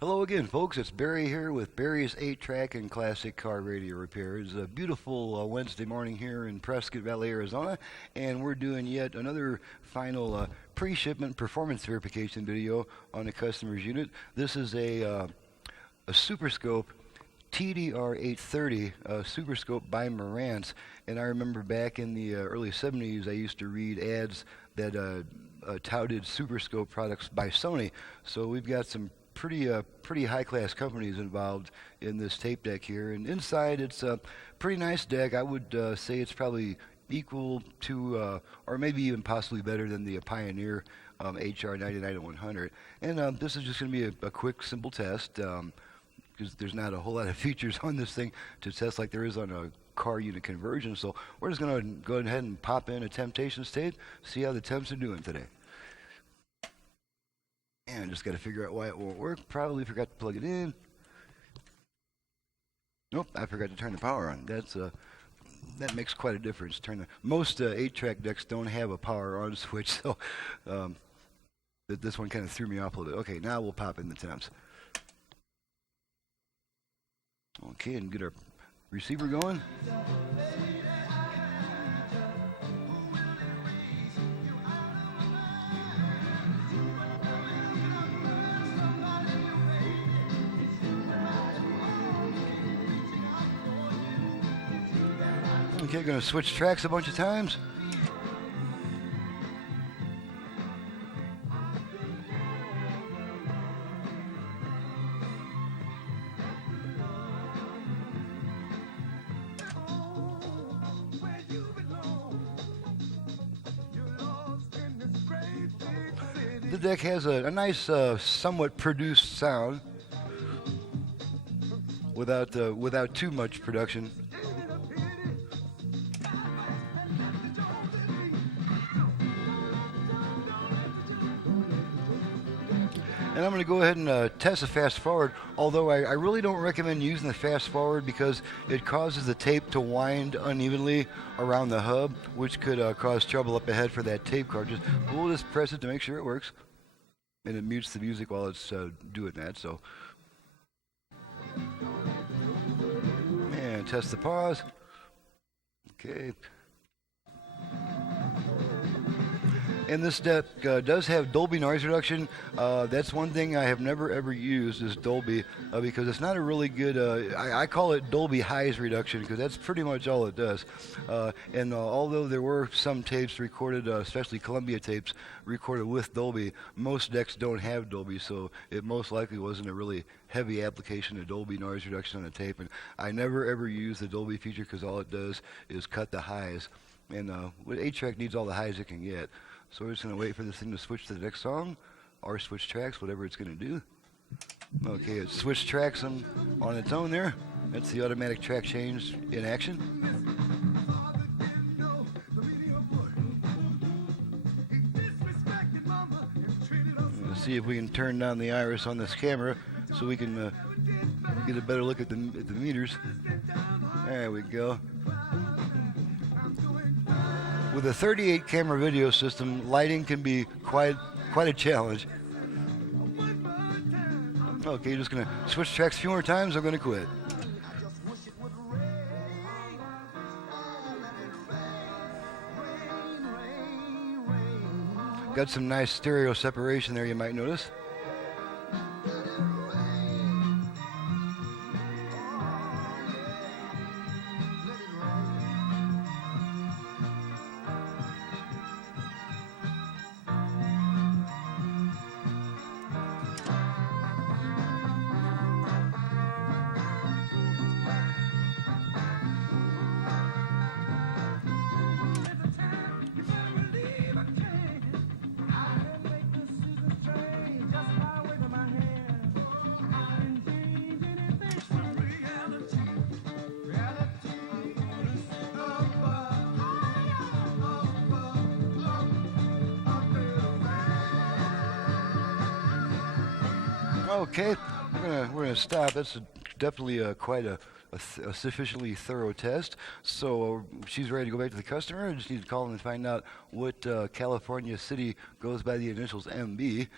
Hello again, folks. It's Barry here with Barry's 8-track and classic car radio repair. It's a beautiful Wednesday morning here in Prescott Valley, Arizona, and we're doing yet another final pre-shipment performance verification video on the customer's unit. This is a Superscope TDR 830 Superscope by Marantz, and I remember back in the early 70s I used to read ads that touted Superscope products by Sony. So we've got some pretty high-class companies involved in this tape deck here, and inside it's a pretty nice deck. I would say it's probably equal to or maybe even possibly better than the Pioneer HR 99-100. And this is just going to be a quick, simple test because there's not a whole lot of features on this thing to test like there is on a car unit conversion. So we're just going to go ahead and pop in a Temptations tape, see how the temps are doing today. And just got to figure out why it won't work. Probably forgot to plug it in. Nope, I forgot to turn the power on. That makes quite a difference. Most 8-track decks don't have a power on switch, so this one kind of threw me off a little bit. Okay, now we'll pop in the temps. Okay, and get our receiver going. Okay, going to switch tracks a bunch of times. The deck has a nice, somewhat produced sound without too much production. And I'm going to go ahead and test the fast forward, although I really don't recommend using the fast forward because it causes the tape to wind unevenly around the hub, which could cause trouble up ahead for that tape cartridge. We'll just press it to make sure it works. And it mutes the music while it's doing that. So, and test the pause. Okay. And this deck does have Dolby noise reduction. That's one thing I have never ever used is Dolby because it's not a really good, I call it Dolby highs reduction because that's pretty much all it does. And although there were some tapes recorded, especially Columbia tapes, recorded with Dolby, most decks don't have Dolby, so it most likely wasn't a really heavy application of Dolby noise reduction on the tape. And I never ever use the Dolby feature because all it does is cut the highs. And 8-track needs all the highs it can get. So we're just going to wait for this thing to switch to the next song, or switch tracks, whatever it's going to do. Okay, it switched tracks on its own there. That's the automatic track change in action. Let's see if we can turn down the iris on this camera so we can get a better look at the meters. There we go. With a 38 camera video system, lighting can be quite a challenge. Okay, just gonna switch tracks a few more times. I'm gonna quit. Got some nice stereo separation there, you might notice. Okay, we're gonna stop. That's definitely quite a sufficiently thorough test. So she's ready to go back to the customer. I just need to call them and find out what California city goes by the initials MB.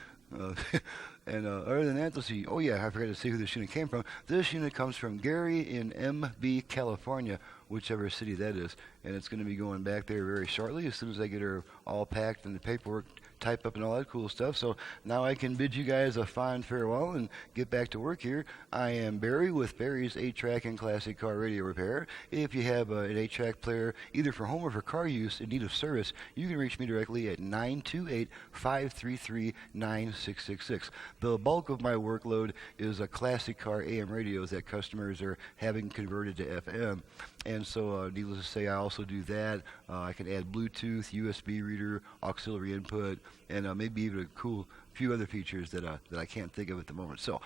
And other than that, let's see. Oh yeah, I forgot to say who this unit came from. This unit comes from Gary in MB, California, whichever city that is. And it's going to be going back there very shortly as soon as I get her all packed and the paperwork type up and all that cool stuff. So now I can bid you guys a fond farewell and get back to work here. I am Barry with Barry's 8-Track and Classic Car Radio Repair. If you have an 8-track player, either for home or for car use in need of service, you can reach me directly at 928-533-9666. The bulk of my workload is a classic car AM radios that customers are having converted to FM. And so, needless to say, I also do that. I can add Bluetooth, USB reader, auxiliary input, and maybe even a cool few other features that I can't think of at the moment. So,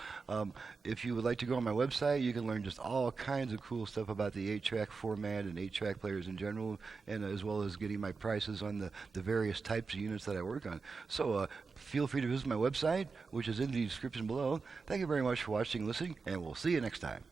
if you would like to go on my website, you can learn just all kinds of cool stuff about the 8-track format and 8-track players in general, and as well as getting my prices on the various types of units that I work on. So, feel free to visit my website, which is in the description below. Thank you very much for watching and listening, and we'll see you next time.